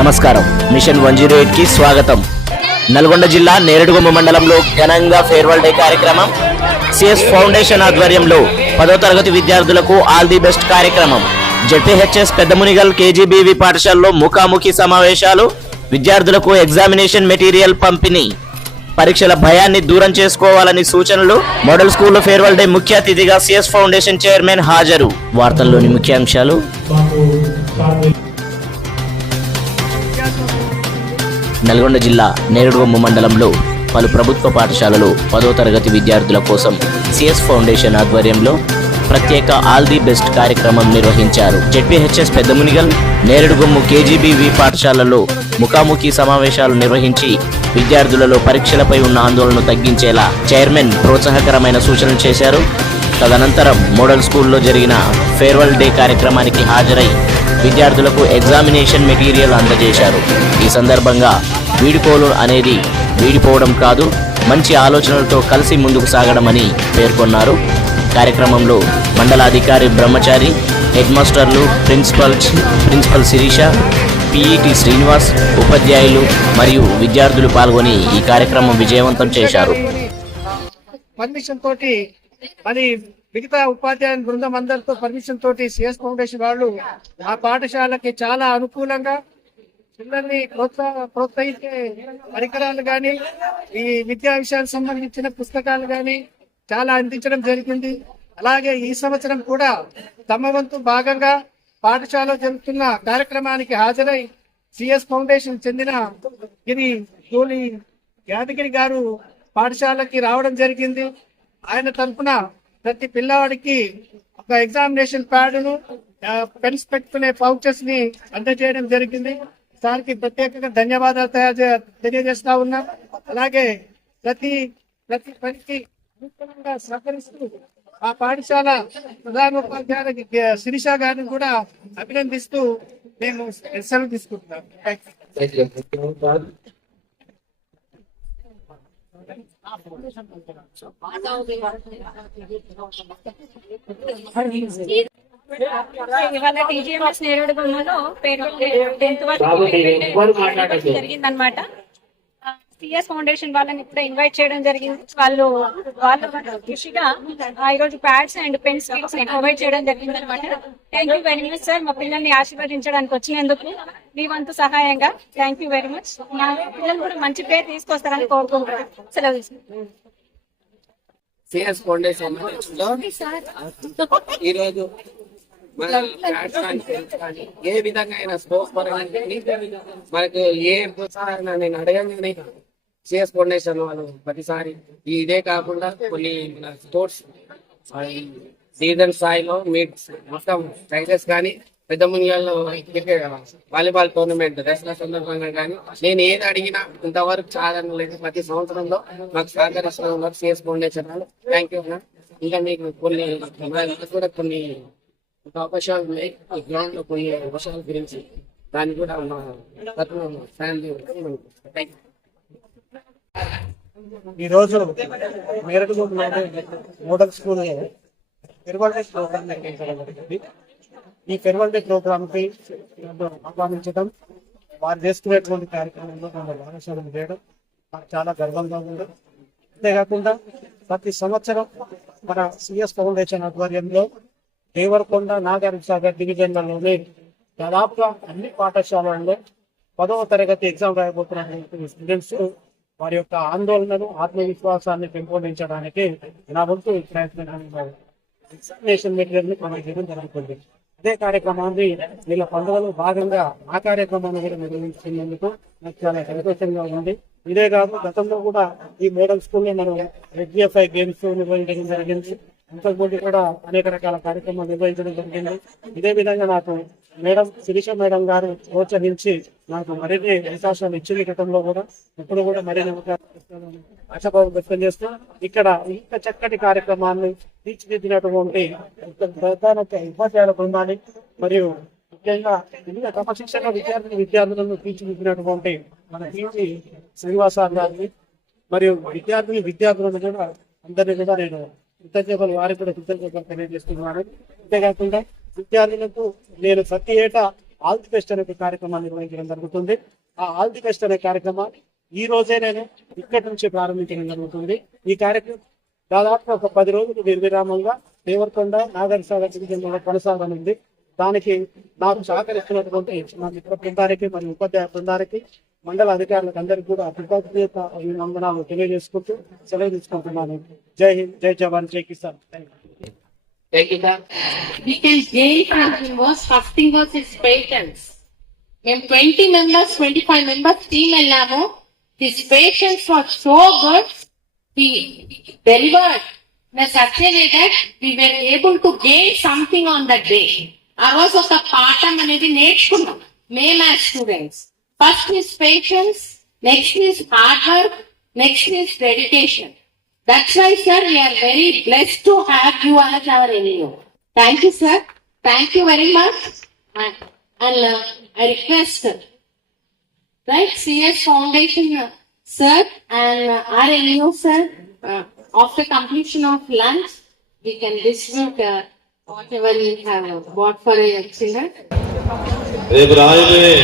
నమస్కారం. మిషన్ 108 కి స్వాగతం. నల్గొండ జిల్లా నేరేడుగొమ్మ మండలంలో ఘనంగా ఫేర్వెల్ డే కార్యక్రమం. సిఎస్ ఫౌండేషన్ ఆధ్వర్యంలో 10వ తరగతి విద్యార్థులకు ఆల్ ది బెస్ట్ కార్యక్రమం. జెడ్పీహెచ్ఎస్ పెద్దమునిగల్ కేజీబీవి పాఠశాలలో ముఖాముఖి సమావేశాలు, విద్యార్థులకు ఎగ్జామినేషన్ మెటీరియల్ పంపిణీ, పరీక్షల భయాన్ని దూరం చేసుకోవాలని సూచనలు. మోడల్ స్కూల్లో ఫేర్వెల్ డే ముఖ్య అతిథిగా సిఎస్ ఫౌండేషన్ చైర్మన్ హాజరు. వార్తల్లోని ముఖ్యాంశాలు. నల్గొండ జిల్లా నేరేడుగొమ్మ మండలంలో పలు ప్రభుత్వ పాఠశాలలు 10వ తరగతి విద్యార్థుల కోసం సిఎస్ ఫౌండేషన్ ఆధ్వర్యంలో ప్రత్యేక ఆల్ ది బెస్ట్ కార్యక్రమం నిర్వహించారు. జెడ్పీహెచ్ఎస్ పెద్దమునిగల్, నేరేడుగొమ్మ కేజీబీవి పాఠశాలలో ముఖాముఖి సమావేశాలు నిర్వహించి విద్యార్థులలో పరీక్షలపై ఉన్న ఆందోళనను తగ్గించేలా చైర్మన్ ప్రోత్సాహకరమైన సూచనలు చేశారు. తదనంతరం మోడల్ స్కూల్లో జరిగిన ఫేర్వెల్ డే కార్యక్రమానికి హాజరై విద్యార్థులకు ఎగ్జామినేషన్ మెటీరియల్ అందజేశారు. ఈ సందర్భంగా వీడుకోలు అనేది వీడిపోవడం కాదు, మంచి ఆలోచనలతో కలిసి ముందుకు సాగడమని పేర్కొన్నారు. కార్యక్రమంలో మండలాధికారి బ్రహ్మచారి, హెడ్ మాస్టర్లు, ప్రిన్సిపల్ శిరీష, పిఈటి శ్రీనివాస్, ఉపాధ్యాయులు మరియు విద్యార్థులు పాల్గొని ఈ కార్యక్రమం విజయవంతం చేశారు. పర్మిషన్ తోటి మరి మిగతా ఉపాధ్యాయుల బృందం అందరితో పర్మిషన్ తోటి సిఎస్ ఫౌండేషన్ వాళ్ళు ఆ పాఠశాలకి చాలా అనుకూలంగా పిల్లల్ని ప్రోత్సహించే పరికరాలు కానీ, ఈ విద్యా విషయానికి సంబంధించిన పుస్తకాలు కానీ చాలా అందించడం జరిగింది. అలాగే ఈ సంవత్సరం కూడా తమ వంతు భాగంగా పాఠశాలలో జరుగుతున్న కార్యక్రమానికి హాజరై సిఎస్ ఫౌండేషన్ చెందిన జోలి యాదగిరి గారు పాఠశాలకి రావడం జరిగింది. ఆయన తరఫున ప్రతి పిల్లవాడికి ఒక ఎగ్జామినేషన్ ప్యాడ్ను, పెన్స్ పెట్టుకునే పౌచెస్ ని అందజేయడం జరిగింది. సార్కి ప్రత్యేకంగా ధన్యవాదాలు తెలియజేస్తా ఉన్నాం. అలాగే ప్రతి పనికి అనుకూలంగా సహకరిస్తూ ఆ పాఠశాల ప్రధానోపాధ్యాయులు శిరీష గారిని కూడా అభినందిస్తూ మేము సెలవు తీసుకుంటున్నాం. ఇవాళ టీజీఎంఎస్ నేరేడుగొమ్మలో జరిగిందనమాట. సిఎస్ ఫౌండేషన్ వాళ్ళని ఇప్పుడు ఇన్వైట్ చేయడం జరిగింది. వాళ్ళ కృషిగా ఈరోజు ప్యాడ్స్ అండ్ పెన్స్ ని ప్రొవైడ్ చేయడం జరిగింది అనమాట. Thank you very much sir, మా పిల్లల్ని ఆశీర్వదించడానికి వచ్చినందుకు మీ వంతు సహాయంగా. Thank you very much. నా పిల్లలు కూడా మంచి పేరు తీసుకొస్తారని కోరుకుంటున్నాను. సెలవు తీసుకుంటాను. సిఎస్ ఫౌండేషన్ ఈరోజు ఏ విధంగా అయినా స్పోర్ట్స్ పరంగా మనకు ఏ ప్రోత్సాహం నేను అడగంగానే సిఎస్ ఫౌండేషన్ వాళ్ళు ప్రతిసారి ఇదే కాకుండా కొన్ని స్పోర్ట్స్ సీజన్ స్థాయిలో మీట్స్ మొత్తం ప్రైజెస్ కానీ, పెద్ద మునియాల్లో క్రికెట్ వాలీబాల్ టోర్నమెంట్ దసరా సందర్భంగా కానీ నేను ఏది అడిగినా ఇంతవరకు చాలా లేదు. ప్రతి సంవత్సరంలో మాకు సహకరిస్తున్న సిఎస్ ఫౌండేషన్ వాళ్ళు థ్యాంక్ యూ అన్న. ఇంకా మీకు కొన్ని కూడా కొన్ని అవకాశాలు ఉన్నాయి ఈ గ్రౌండ్ లో కొన్ని అవకాశాల గురించి, దాన్ని కూడా మా ఫ్యామిలీ థ్యాంక్ యూ. ఈరోజు Neredugomma model school farewell day programme నిర్వహించడం జరిగింది. ఈ ఫేర్వెల్ డే ప్రోగ్రామ్ కి ఆహ్వానించడం, వారు చేసుకునేటువంటి కార్యక్రమంలో మనం భాగస్వామ్యం చేయడం నాకు చాలా గర్వంగా ఉంది. అంతేకాకుండా ప్రతి సంవత్సరం మన సిఎస్ ఫౌండేషన్ ఆధ్వర్యంలో దేవరకొండ, నాగార్జునసాగర్ డివిజన్లలోనే దాదాపుగా అన్ని పాఠశాలల్లో 10వ తరగతి ఎగ్జామ్ రాయబోతున్న స్టూడెంట్స్ వారి యొక్క ఆందోళనలు, ఆత్మవిశ్వాసాన్ని పెంపొందించడానికి నా వంతు ఎగ్జామినేషన్ మెటీరియల్ ని ప్రొవైడ్ చేయడం జరుగుతుంది. అదే కార్యక్రమాన్ని వీళ్ళ పండుగలో భాగంగా ఆ కార్యక్రమాన్ని కూడా నిర్వహించుకున్నందుకు నాకు చాలా సంతోషంగా ఉంది. ఇదే కాదు, గతంలో కూడా ఈ మోడల్ స్కూల్లో మనం HFI గేమ్స్ నిర్వహించడం జరిగింది. ఇంతకుముందు కూడా అనేక రకాల కార్యక్రమాలు నిర్వహించడం జరిగింది. ఇదే విధంగా నాకు మేడం శిరీష మేడం గారు ప్రోత్సహించి నాకు మరిన్ని అవకాశాలు ఇచ్చిన గతంలో కూడా ఇప్పుడు కూడా మరిన్ని అవకాశాలు ఆశాభావం వ్యక్తం చేస్తూ ఇక్కడ ఇంత చక్కటి కార్యక్రమాన్ని తీర్చిదిద్దినటువంటి ప్రధాన ఉపాధ్యాయుల బృందాన్ని మరియు ముఖ్యంగా క్రమశిక్షణ విద్యార్థులను తీర్చిదిద్దినటువంటి మన పిటి శ్రీనివాస గారిని మరియు విద్యార్థులను కూడా అందరినీ కూడా నేను కృతజ్ఞతలు వారికి కూడా కృతజ్ఞతలు తెలియజేస్తున్నాను. అంతేకాకుండా విద్యార్థులకు నేను ప్రతి ఏటా ఆల్ ది బెస్ట్ అనే కార్యక్రమాన్ని నిర్వహించడం జరుగుతుంది. ఆ ఆల్ ది బెస్ట్ అనే కార్యక్రమాన్ని ఈ రోజే నేను ఇక్కడి నుంచి ప్రారంభించడం జరుగుతుంది. ఈ కార్యక్రమం దాదాపు ఒక 10 రోజులు నిర్విరామంగా దేవరకొండ నాగరిసాగర్ డివిజన్లో కొనసాగనుంది. దానికి నాకు సహకరిస్తున్నటువంటి మా మిత్ర బృందానికి మరియు ఉపాధ్యాయ బృందానికి మండల అధికారులకు అందరికీ కూడా కృతజ్ఞత వందనాలు తెలియజేసుకుంటూ సెలవు తీసుకుంటున్నాను. జై హింద్, జై జవాన్, జై Kisan. We can gain from him was first thing was his patience. When 20 members, 25 members team వెళ్ళాము, his patience was so good. He delivered in such a way that we were able to gain something on that day. ఆ రోజు ఒక పాఠం అనేది నేర్చుకున్నాం మేము as students. First is patience, next is hard work, next is dedication. That's why, sir, we are very blessed to have you as our NEO. Thank you, sir. Thank you very much. And I request, right, CS Foundation, sir, and our NEO, sir, after completion of lunch, we can distribute whatever we have bought for a children. రేపు రాయబోయే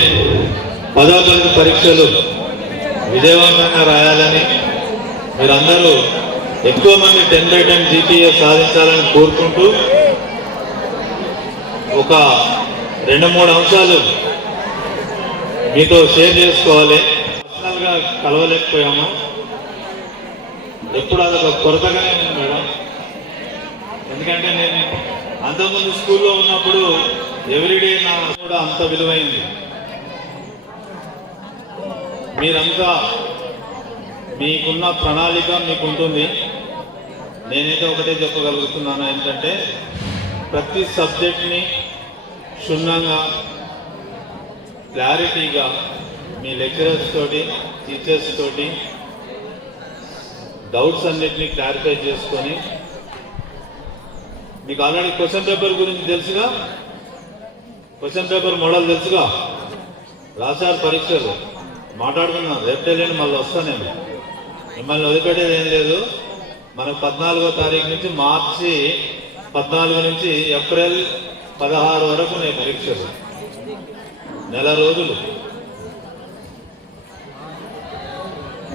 10వ తరగతి పరీక్షలు విజయవంతంగా రాయాలని, మీరందరూ ఎక్కువ మంది 10/10 GPA సాధించాలని కోరుకుంటూ ఒక 2-3 అంశాలు మీతో షేర్ చేసుకోవాలి. పర్సనల్గా కలవలేకపోయాము, ఎప్పుడు అదొక కొరతగానే ఉంది మేడం. ఎందుకంటే నేను అంతకుముందు స్కూల్లో ఉన్నప్పుడు ఎవ్రీడే నా కూడా అంత విలువైంది. మీరంతా మీకున్న ప్రణాళిక మీకు ఉంటుంది. నేనైతే ఒకటే చెప్పగలుగుతున్నాను, ఏంటంటే ప్రతి సబ్జెక్ట్ని క్షుణ్ణంగా క్లారిటీగా మీ లెక్చరర్స్ తోటి టీచర్స్ తోటి డౌట్స్ అన్నిటినీ క్లారిఫై చేసుకొని, మీకు ఆల్రెడీ క్వశ్చన్ పేపర్ గురించి తెలుసుగా, క్వశ్చన్ పేపర్ మోడల్ తెలుసుగా, రాశారు పరీక్షలు, మాట్లాడుకున్నాను. రేపు తెలియని మళ్ళీ వస్తానేమో, మిమ్మల్ని వదిలిపెట్టేది ఏం లేదు. మనకు 14వ తారీఖు నుంచి మార్చి 14 నుంచి ఏప్రిల్ 16 వరకు నేను పరీక్షలు, నెల రోజులు.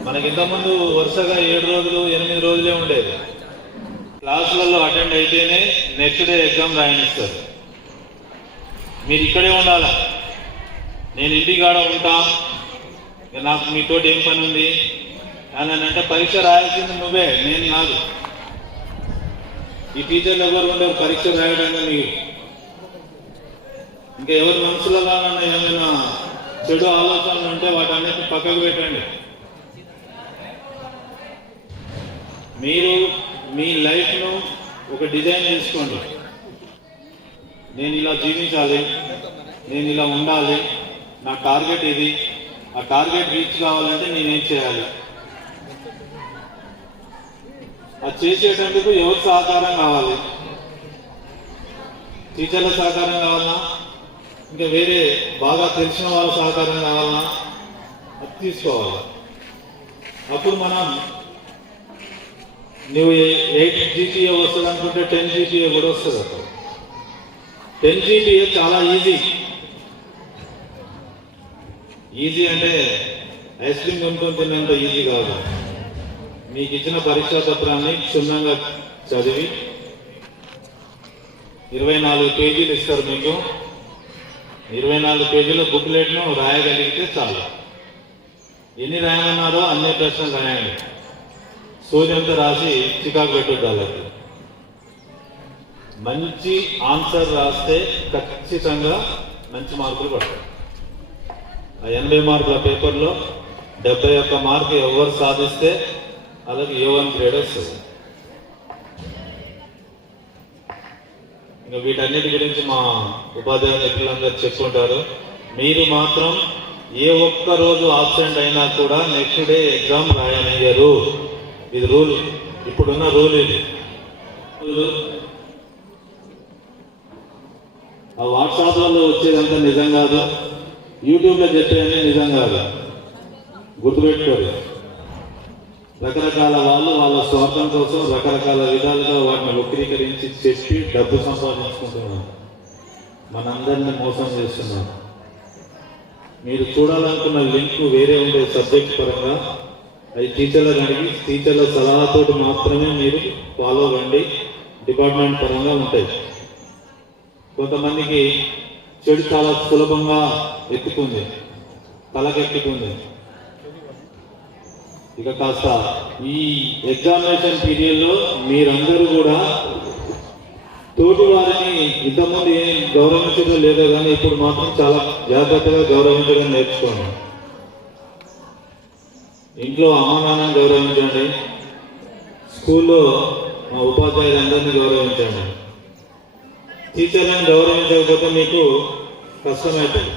మనకి ఇంతకుముందు వరుసగా 7 రోజులు 8 రోజులే ఉండేది. క్లాసులలో అటెండ్ అయితేనే నెక్స్ట్ డే ఎగ్జామ్ రాయనిస్తారు. మీరు ఇక్కడే ఉండాలా, నేను ఇంటికాడ ఉంటా, నాకు మీతో ఏం పని ఉంది అని అంటే పరీక్ష రాయాల్సింది నువ్వే, నేను కాదు. ఈ టీచర్లు ఎవరు ఉండరు పరీక్ష రాయడానికి. మీరు ఇంకా ఎవరి మనసులో ఏమైనా చెడు ఆలోచనలు ఉంటే వాటన్నిటిని పక్కకు పెట్టండి. మీరు మీ లైఫ్ను ఒక డిజైన్ చేసుకోండి. నేను ఇలా జీవించాలి, నేను ఇలా ఉండాలి, నా టార్గెట్ ఇది, ఆ టార్గెట్ రీచ్ కావాలంటే నేనేం చేయాలి, అది చేసేటందుకు ఎవరు సహకారం కావాలి, టీచర్ల సహకారం కావాలన్నా, ఇంకా వేరే బాగా తెలిసిన వాళ్ళ సహకారం కావాలన్నా, అది తీసుకోవాలి. అప్పుడు మనం నువ్వు 8 GPA వస్తుంది అనుకుంటే 10 GPA కూడా వస్తుంది. అక్కడ 10 GPA చాలా ఈజీ అంటే ఐస్ క్రీమ్ కొనుక్కొని తిన్నంత ఈజీ కాదు. మీకు ఇచ్చిన పరీక్షా పత్రాన్ని క్షుణ్ణంగా చదివి 24 పేజీలు ఇస్తారు మీకు. 24 పేజీల బుక్లెట్ను రాయగలిగితే చాలు. ఎన్ని రాయమన్నారో అన్ని ప్రశ్నలు రాయండి. సూర్యంతో రాసి చికాకు పెట్టొద్దు. వాళ్ళకి మంచి ఆన్సర్ రాస్తే ఖచ్చితంగా మంచి మార్కులు పడతాయి. ఆ 80 మార్కుల పేపర్లో 71 మార్కు ఎవరు సాధిస్తే అలాగే A1 గ్రేడ్ వస్తుంది. ఇంకా వీటన్నిటి గురించి మా ఉపాధ్యాయ మిత్రులందరూ చెప్పుకుంటారు. మీరు మాత్రం ఏ ఒక్క రోజు ఆబ్సెంట్ అయినా కూడా నెక్స్ట్ డే ఎగ్జామ్ రాయనయ్యారు. ఇది రూల్, ఇప్పుడున్న రూల్ ఇది. ఆ వాట్సాప్లలో వచ్చేదంతా నిజం కాదు, యూట్యూబ్లో చెప్పేది నిజం కాదు. గుర్తుపెట్టుకోరు. రకరకాల వాళ్ళు వాళ్ళ స్వార్థం కోసం రకరకాల విధాలుగా వాటిని వక్రీకరించి చెప్పి డబ్బు సంపాదించుకుంటున్నారు, మనందరినీ మోసం చేస్తున్నారు. మీరు చూడాలనుకున్న లింక్ వేరే ఉండే సబ్జెక్ట్ పరంగా అది టీచర్లను అడిగి టీచర్ల సలహాతోటి మాత్రమే మీరు ఫాలో అవ్వండి. డిపార్ట్మెంట్ పరంగా ఉంటాయి. కొంతమందికి చెడు చాలా సులభంగా ఎత్తుకుంది, తలకెత్తుకుంది. ఇక కాస్త ఈ ఎగ్జామినేషన్ పీరియడ్లో మీరందరూ కూడా తోటి వారిని ఇంతకుముందు ఏం గౌరవించడం లేదో కానీ ఇప్పుడు మాత్రం చాలా జాగ్రత్తగా గౌరవించడం నేర్చుకోండి. ఇంట్లో అమ్మ నాన్నని గౌరవించండి, స్కూల్లో మా ఉపాధ్యాయులందరినీ గౌరవించండి. టీచర్లను గౌరవించకపోతే మీకు కష్టమవుతుంది.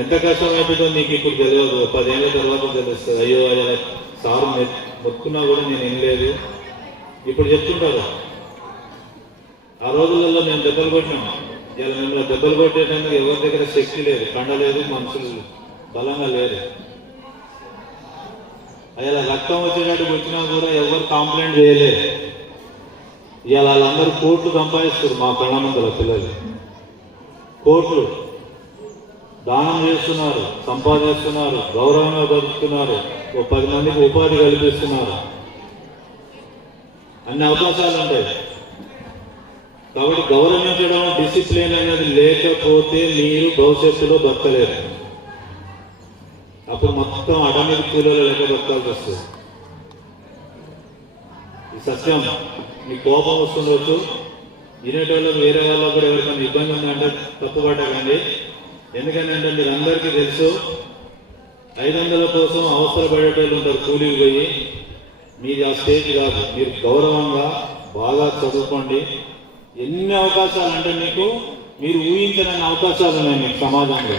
ఎంత కష్టమవుతుందో మీకు ఇప్పుడు తెలియదు, 10 ఏళ్ళ తర్వాత తెలుస్తుంది. అయ్యో అయ్యా సార్ మొత్తున్నా కూడా నేను వినలేదు. ఇప్పుడు చెప్తుంటారు, ఆ రోజులలో మేము దెబ్బలు కొట్టినాం, ఇలా మిమ్మల్ని దెబ్బలు కొట్టేటందుకు ఎవరి దగ్గర శక్తి లేదు, కండలేదు, మనుషులు బలంగా లేరు. అలా రక్తం వచ్చేటట్టు వచ్చినా కూడా ఎవరు కంప్లైంట్ చేయలేదు. ఇవాళ వాళ్ళందరూ కోట్లు సంపాదిస్తారు. మా కళ్ళ ముందర పిల్లలు కోట్లు దానం చేస్తున్నారు, సంపాదిస్తున్నారు, గౌరవంగా బతుకుతున్నారు, 10 మందికి ఉపాధి కల్పిస్తున్నారు. అన్ని అవకాశాలు ఉంటాయి. కాబట్టి గౌరవించడం, డిసిప్లిన్ అనేది లేకపోతే మీరు భవిష్యత్తులో బతకలేరు. అప్పుడు మొత్తం అటమిక్ కూలీలో లెక్క బతకాల్సి వస్తుంది. ఈ సత్యం. మీ కోపం వస్తుండొచ్చు, వినేటోళ్ళకి వేరే వాళ్ళకు కూడా ఎవరికైనా ఇబ్బంది ఉందంటే తప్పుపట్టకండి. ఎందుకంటే మీరు అందరికీ తెలుసు, 500 కోసం అవసరపడేటోళ్ళు ఉంటారు కూలీకి పోయి. మీది ఆ స్టేజ్ కాదు. మీరు గౌరవంగా బాగా చదువుకోండి. ఎన్ని అవకాశాలు అంటే మీకు మీరు ఊహించని అవకాశాలు ఉన్నాయి మీకు సమాజంలో.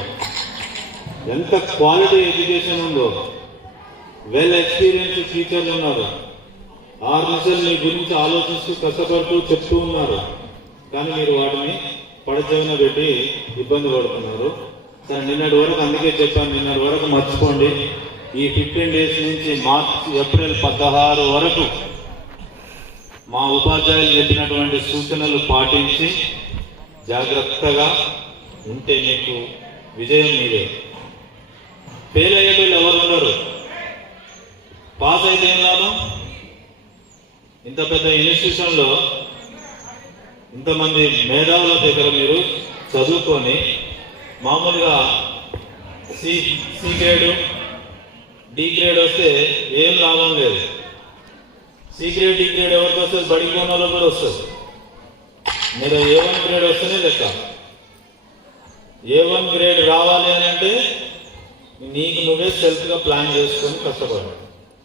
ఎంత క్వాలిటీ ఎడ్యుకేషన్ ఉందో, వెల్ ఎక్స్పీరియన్స్ టీచర్లు ఉన్నారు. 6 నిమిషాలు మీ గురించి ఆలోచిస్తూ కష్టపడుతూ చెప్తూ ఉన్నారు. కానీ మీరు వాటిని పడచవన పెట్టి ఇబ్బంది పడుతున్నారు. సరే, నిన్నటి వరకు అందుకే చెప్పాను, నిన్నటి వరకు మర్చిపోండి. ఈ 15 డేస్ నుంచి ఏప్రిల్ 16 వరకు మా ఉపాధ్యాయులు చెప్పినటువంటి సూచనలు పాటించి జాగ్రత్తగా ఉంటే మీకు విజయం మీదే. ఫెయిల్ అయ్యేటోళ్ళు ఎవరు ఉండరు. పాస్ అయితే ఏం లాభం? ఇంత పెద్ద ఇన్స్టిట్యూషన్లో ఇంతమంది మేధావుల దగ్గర మీరు చదువుకొని మామూలుగా సి గ్రేడ్, డి గ్రేడ్ వస్తే ఏం లాభం లేదు. సి గ్రేడ్, డి గ్రేడ్ ఎవరికి వస్తుంది? బడికి పోయిన వాళ్ళకి కూడా వస్తుంది. మీరు A1 గ్రేడ్ వస్తేనే లెక్క. A1 గ్రేడ్ రావాలి అని అంటే నీకు నువ్వే సెల్ఫ్గా ప్లాన్ చేసుకొని కష్టపడాలి.